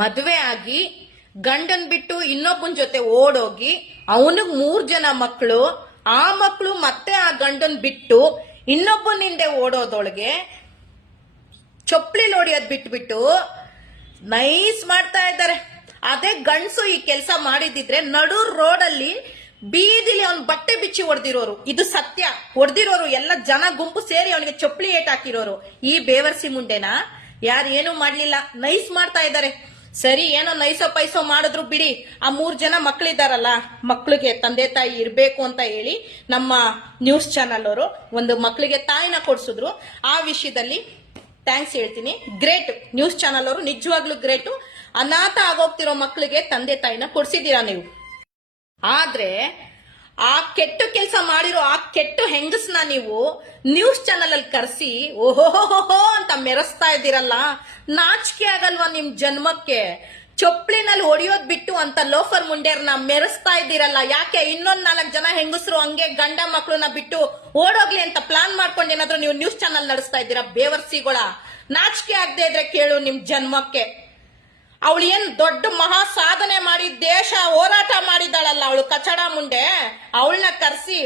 ಮದುವೆ ಆಗಿ ಗಂಡನ್ ಬಿಟ್ಟು ಇನ್ನೊಬ್ಬನ ಜೊತೆ ಓಡೋಗಿ ಅವನಿಗೆ 3 ಜನ ಮಕ್ಕಳು, ಆ ಮಕ್ಕಳು ಮತ್ತೆ ಆ ಗಂಡನ್ ಬಿಟ್ಟು ಇನ್ನೊಬ್ಬನ ಹಿಂದೆ ಓಡೋದೊಳಗೆ ಚೊಪ್ಲಿ ಹೊಡಿಯೋದ್ ಬಿಟ್ಬಿಟ್ಟು ನೈಸ್ ಮಾಡ್ತಾ ಇದ್ದಾರೆ. ಅದೇ ಗಂಡಸು ಈ ಕೆಲಸ ಮಾಡಿದಿದ್ರೆ ನಡು ರೋಡಲ್ಲಿ ಬೀದಿಲಿ ಅವ್ನ ಬಟ್ಟೆ ಬಿಚ್ಚಿ ಹೊಡೆದಿರೋರು. ಇದು ಸತ್ಯ. ಹೊಡೆದಿರೋರು ಎಲ್ಲ ಜನ ಗುಂಪು ಸೇರಿ ಅವನಿಗೆ ಚೊಪ್ಲಿ ಏಟ್ ಹಾಕಿರೋರು. ಈ ಬೇವರ್ಸಿ ಮುಂಡೆನ ಯಾರು ಏನು ಮಾಡ್ಲಿಲ್ಲ, ನೈಸ್ ಮಾಡ್ತಾ ಇದ್ದಾರೆ. ಸರಿ, ಏನೋ ನೈಸೋ ಪೈಸೋ ಮಾಡಿದ್ರು ಬಿಡಿ. ಆ 3 ಜನ ಮಕ್ಕಳಿದಾರಲ್ಲ, ಮಕ್ಕಳಿಗೆ ತಂದೆ ತಾಯಿ ಇರ್ಬೇಕು ಅಂತ ಹೇಳಿ ನಮ್ಮ ನ್ಯೂಸ್ ಚಾನಲ್ ಅವರು ಒಂದು ಮಕ್ಕಳಿಗೆ ತಾಯಿನ ಕೊಡ್ಸಿದ್ರು. ಆ ವಿಷಯದಲ್ಲಿ ಥ್ಯಾಂಕ್ಸ್ ಹೇಳ್ತೀನಿ. ಗ್ರೇಟ್ ನ್ಯೂಸ್ ಚಾನಲ್ ಅವರು, ನಿಜವಾಗ್ಲೂ ಗ್ರೇಟು. ಅನಾಥ ಆಗೋಗ್ತಿರೋ ಮಕ್ಕಳಿಗೆ ತಂದೆ ತಾಯಿನ ಕೊಡ್ಸಿದ್ದೀರಾ ನೀವು. ಆದ್ರೆ ಆ ಕೆಟ್ಟ ಕೆಲಸ ಮಾಡಿರೋ ಆ ಕೆಟ್ಟ ಹೆಂಗಸ್ನ ನೀವು ನ್ಯೂಸ್ ಚಾನಲ್ ಅಲ್ಲಿ ಕರೆಸಿ ಓಹೋಹೋಹೋ ಅಂತ ಮೆರೆಸ್ತಾ ಇದ್ದೀರಲ್ಲ, ನಾಚಿಕೆ ಆಗಲ್ವಾ ನಿಮ್ ಜನ್ಮಕ್ಕೆ? ಚೊಪ್ಲಿನಲ್ಲಿ ಹೊಡಿಯೋದ್ ಬಿಟ್ಟು ಅಂತ ಲೋಫರ್ ಮುಂಡೇರ್ನ ಮೆರೆಸ್ತಾ ಇದ್ದೀರಲ್ಲ, ಯಾಕೆ? ಇನ್ನೊಂದ್ 4 ಜನ ಹೆಂಗಸರು ಹಂಗೆ ಗಂಡ ಮಕ್ಕಳನ್ನ ಬಿಟ್ಟು ಓಡೋಗ್ಲಿ ಅಂತ ಪ್ಲಾನ್ ಮಾಡ್ಕೊಂಡು ಏನಾದ್ರು ನೀವು ನ್ಯೂಸ್ ಚಾನಲ್ ನಡೆಸ್ತಾ ಇದ್ದೀರಾ? ಬೇವರ್ಸಿಗಳ, ನಾಚಿಕೆ ಆಗದೆ ಇದ್ರೆ ಕೇಳು ನಿಮ್ ಜನ್ಮಕ್ಕೆ. ಅವಳು ಏನ್ ದೊಡ್ಡ ಮಹಾ ಸಾಧನೆ ಮಾಡಿ ದೇಶ ಹೋರಾಟ ಮಾಡಿದಾಳಲ್ಲ ಅವಳು ಕಚಡ ಮುಂಡೆ, ಅವಳನ್ನ ಕರೆಸಿ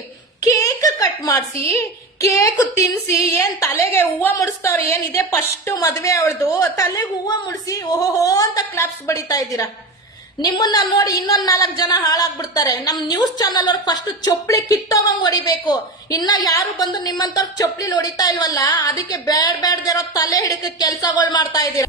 ಕೇಕ್ ಕಟ್ ಮಾಡಿಸಿ ಕೇಕ್ ತಿನ್ಸಿ ಏನ್ ತಲೆಗೆ ಹೂವ ಮುಡಿಸ್ತವ್ರೆ? ಏನ್ ಇದೆ ಫಸ್ಟ್ ಮದ್ವೆ ಅವಳದು, ತಲೆಗೆ ಹೂವ ಮುಡಿಸಿ ಓಹೋ ಅಂತ ಕ್ಲಾಪ್ಸ್ ಬಡಿತಾ ಇದ್ದೀರಾ. ನಿಮ್ಮನ್ನ ನೋಡಿ ಇನ್ನೊಂದ್ 4 ಜನ ಹಾಳಾಗ್ಬಿಡ್ತಾರೆ. ನಮ್ ನ್ಯೂಸ್ ಚಾನಲ್ ಅವ್ರಿಗೆ ಫಸ್ಟ್ ಚೊಪ್ಲಿ ಕಿತ್ತೋಗಂಗ್ ಹೊಡಿಬೇಕು. ಇನ್ನ ಯಾರು ಬಂದು ನಿಮ್ಮಂತವ್ರ ಚೊಪ್ಲಿ ಹೊಡಿತಾ ಇಲ್ವಲ್ಲ, ಅದಕ್ಕೆ ಬೇಡ್ದಿರೋ ತಲೆ ಹಿಡಕ ಕೆಲ್ಸಗಳು ಮಾಡ್ತಾ ಇದ್ದೀರಾ.